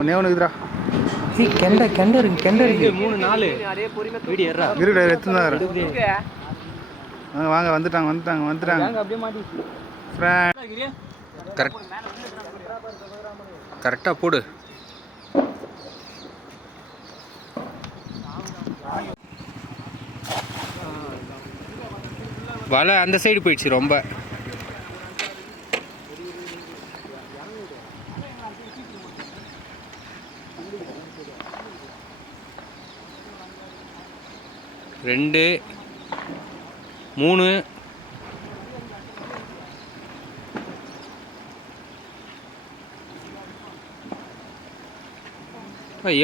ஒன்னே ஒன்று இருக்குதுடா ஏய் கெண்டை கெண்டை இருக்கு கெண்டை இருக்கு. மூணு நாலு. வீடு ஏறா இருக்குடா வாங்க வாங்க வந்துட்டாங்க வந்துட்டாங்க வந்துட்டாங்க. அப்படியே மாட்டி ஃப்ரெண்ட் கரெக்ட் கரெக்டாக போடு. வலை அந்த சைடு போயிடுச்சு ரொம்ப. ரெண்டு மூணு.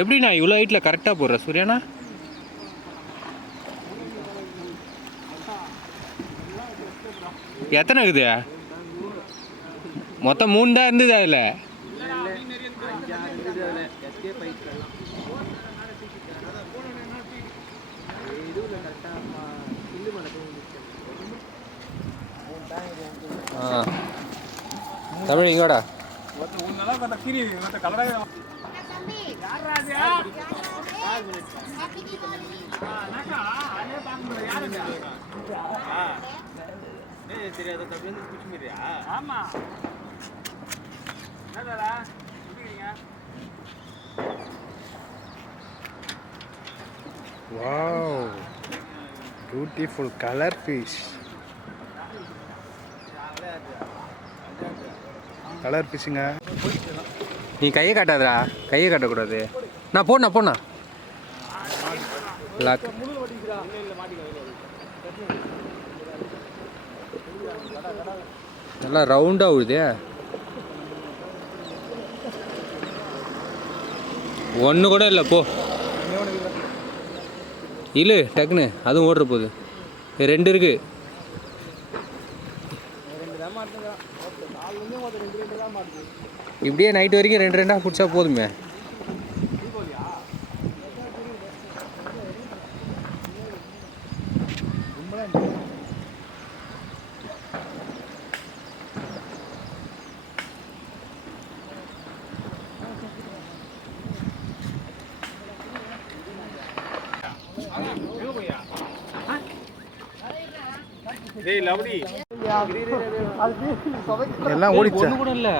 எப்படி நான் இவ்வளோ ஹைட்டில் கரெக்டாக போடுறேன் சூர்யாண்ணா? எத்தனை இருக்குது? மொத்தம் மூணு தான் இருந்தது அதில் ஆ. தமிழ் இங்கோடா. ஆமா. என்னடா wow beautiful colour fish colour ஃபிஷ்ஷுங்க நீ கையை காட்டாதடா. கையை காட்டக்கூடாது. நான் போண்ணா போண்ணா லாக் நல்லா ரவுண்டாக விழுதே ஒன்று கூட இல்லை போ. இல்லை டக்குன்னு. அதுவும் ஓடுற போகுது ரெண்டு இருக்கு. இப்படியே நைட் வரைக்கும் ரெண்டு ரெண்டாக பிடிச்சா போதுமே. எல்லாம் ஓடிச்சா? கூட இல்லை.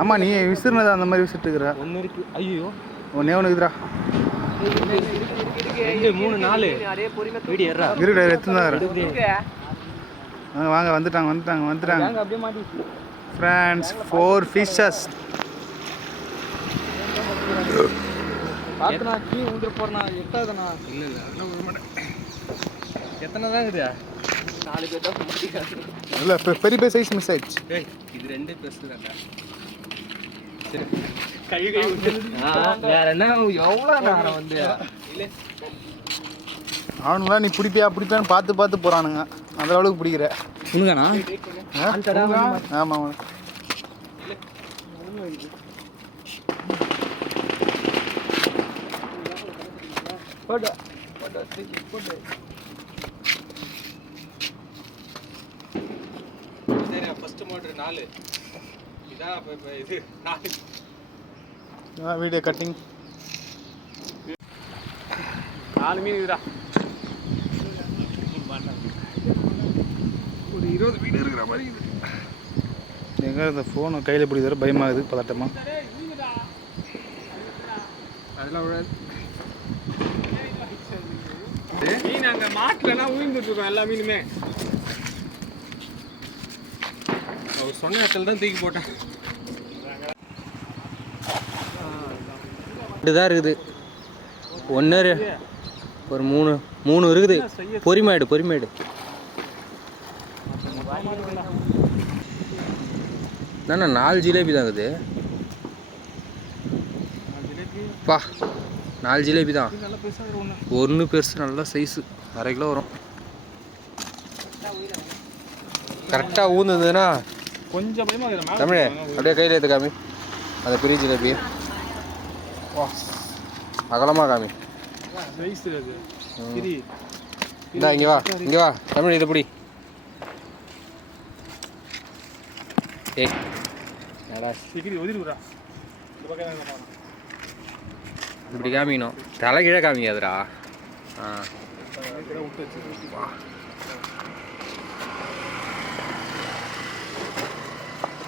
ஆமாம் நீ விசிறுனது அந்த மாதிரி விசிட்டு இருக்கிற. ஒன்று இருக்கு. ஐயோ ஒன்னே ஒன்று இருக்குதுடா. மூணு நாலு. வீடு ஏறா இருக்குடா எடுத்துதான் வாங்க வாங்க வந்துட்டாங்க வந்துட்டாங்க வந்துட்டாங்க. அப்படியே மாட்டி ஃப்ரெண்ட்ஸ் ஃபோர் ஃபிஷஸ் பாத்துனா கீ உண்டு போறனா எட்டாவதுனா? இல்லை இல்லை எத்தனை தான் இருக்குது? நாலு பேர் தான் மாட்டிக்காங்க இல்லை பெரிய பெரிய சைஸ் மிஸ் ஆயிடுச்சு. இது ரெண்டே பெருசு தான்டா. கை கை வேற என்ன? எவ்வளோ நேரம் வந்து? அவனுங்களாம் நீ பிடிப்பியா பிடிப்பியான்னு பார்த்து பார்த்து போகிறானுங்க அந்த அளவுக்கு பிடிக்கிற. உனக்கானா? ஆமாம் போடு போடு தூக்கி போடு மோட்ரு நாலு. இதான் இப்போ இப்போ இது. நாலு. வீடியோ கட்டிங் நாலு மீன் இருக்குடா ஒரு இருபது வீடு இருக்கிற மாதிரி எங்கே இந்த ஃபோனை கையில் பிடிக்கிற பயமாகுது பதட்டமாக அதெல்லாம் விடாது மீன் அங்க மாட்டுலலாம் உயிர்ந்துட்டு இருக்கோம் எல்லா மீனுமே. அவர் சொன்ன இடத்துல தான் தூக்கி போட்டேன். ரெண்டு தான் இருக்குது ஒன்று ஒரு மூணு மூணு இருக்குது. பொறிமாயிடு பொறிமாயிடு. என்னண்ணா நாலு ஜிலேபி தான் இருக்குது. பா நாலு ஜிலேபி தான். ஒன்று பெருசு நல்லா சைஸு. அரை கிலோ வரும். கரெக்டாக ஊந்துருந்ததுன்னா கொஞ்சம் தமிழே அப்படியே கையில் எடுத்து காமி. பெரிய ஜிலேபி வா. அகலமாக காமி. அது. இந்தா இங்கே வா இங்கே வா. தமிழ் இதை பிடி. ஏய் இப்படி காமிக்கணும். தலை கீழே காமிக்காதுடா. ஆ.